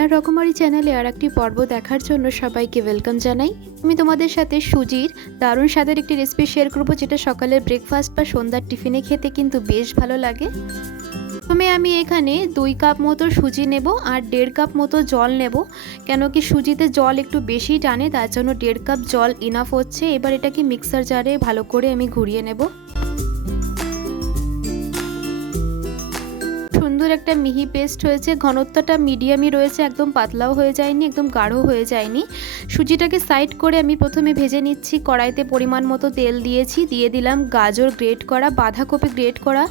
আর রকমারি চ্যানেলে আর একটি পর্ব দেখার জন্য সবাইকে ওয়েলকাম জানাই। আমি তোমাদের সাথে সুজির। দারুণ স্বাদের একটি রেসিপি শেয়ার করব যেটা সকালের ব্রেকফাস্ট বা সন্ধ্যার টিফিনে খেতে কিন্তু বেশ ভালো লাগে। প্রথমে আমি এখানে দুই কাপ মতো সুজি নেব আর দেড় কাপ মতো জল নেব। কেন কি সুজিতে জল একটু বেশি টানে, তার জন্য দেড় কাপ জল ইনাফ হচ্ছে। এবার এটাকে মিক্সার জারে ভালো করে আমি ঘুরিয়ে নেব। সুন্দর একটা মিহি পেস্ট হয়েছে। ঘনত্বটা মিডিয়ামই রয়েছে, একদম পাতলাও হয়ে যায়নি, একদম গাঢ় হয়ে যায়নি। সুজিটাকে সাইড করে আমি প্রথমে ভেজে নিচ্ছি, কড়াইতে পরিমাণ মতো তেল দিয়েছি, দিয়ে দিলাম গাজর গ্রেট করা, বাঁধাকপি গ্রেট করা।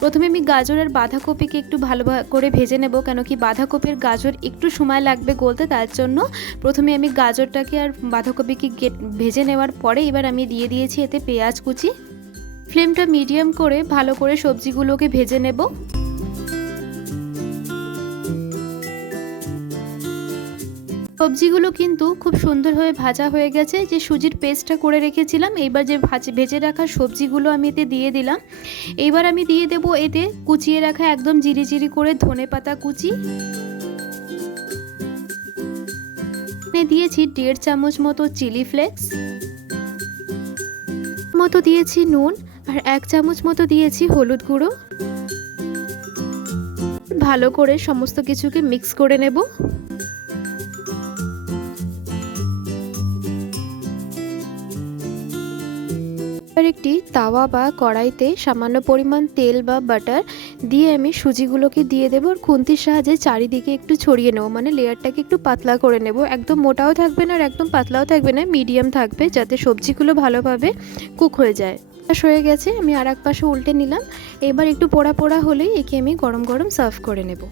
প্রথমে আমি গাজর আর বাঁধাকপিকে একটু ভালো করে ভেজে নেব কেন কি বাঁধাকপির গাজর একটু সময় লাগবে গলতে, তার জন্য প্রথমে আমি গাজরটাকে আর বাঁধাকপিকে ভেজে নেওয়ার পরে এবার আমি দিয়ে দিয়েছি এতে পেঁয়াজ কুচি। ফ্লেমটা মিডিয়াম করে ভালো করে সবজিগুলোকে ভেজে নেব। সবজিগুলো কিন্তু খুব সুন্দরভাবে ভাজা হয়ে গেছে। যে সুজির পেস্টটা করে রেখেছিলাম, এইবার যে ভাজে, ভেজে রাখা সবজিগুলো আমি এতে দিয়ে দিলাম। এইবার আমি দিয়ে দেব এতে কুচিয়ে রাখা একদম জিরি জিরি করে ধনে পাতা কুচি। দিয়েছি দেড় চামচ মতো চিলি ফ্লেক্স। মতো দিয়েছি নুন আর এক চামচ মতো দিয়েছি হলুদ গুঁড়ো। ভালো করে সমস্ত কিছুকে মিক্স করে নেব। একটি তাওয়া বা কড়াইতে সামান্য পরিমাণ তেল বা বাটার দিয়ে আমি সুজিগুলোকে দিয়ে দেবো। আর খুন্তির সাহায্যে চারিদিকে একটু ছড়িয়ে নেব। মানে লেয়ারটাকে একটু পাতলা করে নেব। একদম মোটাও থাকবে না আর একদম পাতলাও থাকবে না, মিডিয়াম থাকবে যাতে সবজিগুলো ভালোভাবে কুক হয়ে যায়। হয়ে গেছে। আমি আর এক পাশে উল্টে নিলাম। এবার একটু পোড়া পোড়া হলেই একে আমি গরম গরম সার্ভ করে নেব।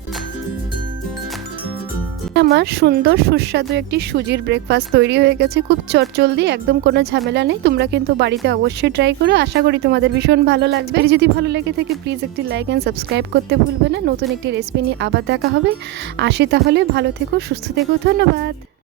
আমার সুন্দর, সুস্বাদু একটি সুজির ব্রেকফাস্ট তৈরি হয়ে গেছে। খুব চটচলদি একদম কোনো ঝামেলা নেই। তোমরা কিন্তু বাড়িতে অবশ্যই ট্রাই করো। আশা করি তোমাদের ভীষণ ভালো লাগবে। যদি ভালো লেগে থাকে প্লিজ একটি লাইক অ্যান্ড সাবস্ক্রাইব করতে ভুলবে না। নতুন একটি রেসিপি নিয়ে আবার দেখা হবে। আসি তাহলে, ভালো থেকো, সুস্থ থেকো। ধন্যবাদ।